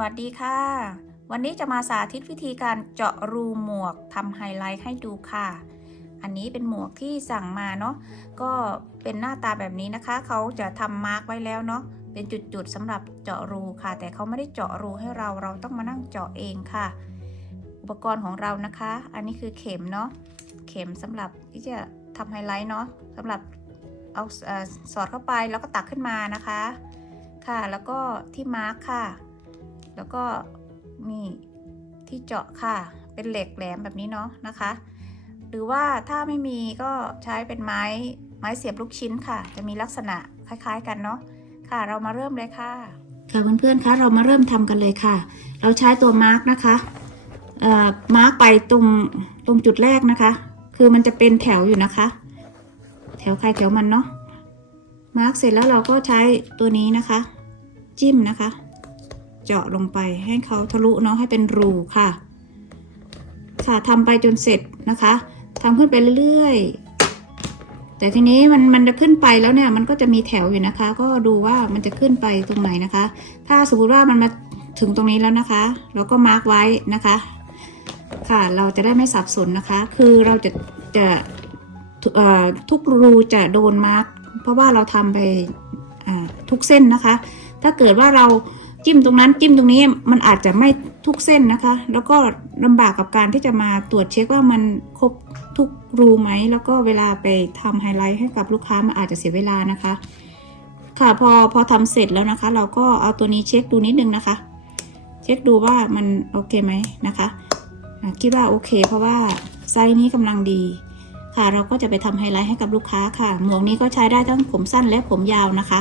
วัสดีค่ะ วันนี้จะมาสาธิตวิธีการเจาะรูหมวกทำไฮไลท์ให้ดูค่ะ อันนี้เป็นหมวกที่สั่งมาเนาะก็เป็นหน้าตาแบบนี้นะคะ เขาจะทำมาร์กไว้แล้วเนาะเป็นจุดๆสำหรับเจาะรูค่ะ แต่เขาไม่ได้เจาะรูให้เราเราต้องมานั่งเจาะเองค่ะ อุปกรณ์ของเรานะคะ อันนี้คือเข็มเนาะเข็มสำหรับที่จะทำไฮไลท์เนาะสำหรับเอาสอดเข้าไปแล้วก็ตักขึ้นมานะคะ ค่ะ แล้วก็ที่มาร์คค่ะ แล้วก็นี่ที่เจาะค่ะ เป็นเหล็กแหลมแบบนี้เนาะนะคะ หรือว่าถ้าไม่มีก็ใช้เป็นไม้ไม้เสียบลูกชิ้นค่ะ จะมีลักษณะคล้าย ๆ กันเนาะค่ะ เรามาเริ่มเลยค่ะ ค่ะเพื่อนๆคะเรามาเริ่มทำกันเลยค่ะ เราใช้ตัวมาร์กนะคะมาร์กไปตรงตรงจุดแรกนะคะ คือมันจะเป็นแถวอยู่นะคะ แถวใครแถวมันเนาะมาร์กเสร็จแล้วเราก็ใช้ตัวนี้นะคะ จิ้มนะคะ เจาะลงไปให้เขาทะลุเนาะให้เป็นรูค่ะ ค่ะทำไปจนเสร็จนะคะทำขึ้นไปเรื่อยๆ แต่ทีนี้มันมันจะขึ้นไปแล้วเนี่ยมันก็จะมีแถวอยู่นะคะ ก็ดูว่ามันจะขึ้นไปตรงไหนนะคะ ถ้าสมมติว่ามันมาถึงตรงนี้แล้วนะคะ เราก็มาร์กไว้นะคะ ค่ะเราจะได้ไม่สับสนนะคะ คือเราจะจะทุกรูจะโดนมาร์กเพราะว่าเราทำไปทุกเส้นนะคะ ถ้าเกิดว่าเรา จิ้มตรงนั้นจิ้มตรงนี้มันอาจจะไม่ทุกเส้นนะคะ แล้วก็ลำบากกับการที่จะมาตรวจเช็คว่ามันครบทุกรูไหม แล้วก็เวลาไปทำไฮไลท์ให้กับลูกค้ามันอาจจะเสียเวลานะคะ ค่ะพอพอทำเสร็จแล้วนะคะ เราก็เอาตัวนี้เช็คดูนิดนึงนะคะ เช็คดูว่ามันโอเคไหมนะคะคิดว่าโอเค เพราะว่าไซส์นี้กำลังดีค่ะ เราก็จะไปทำไฮไลท์ให้กับลูกค้าค่ะ หมวกนี้ก็ใช้ได้ทั้งผมสั้นและผมยาวนะคะ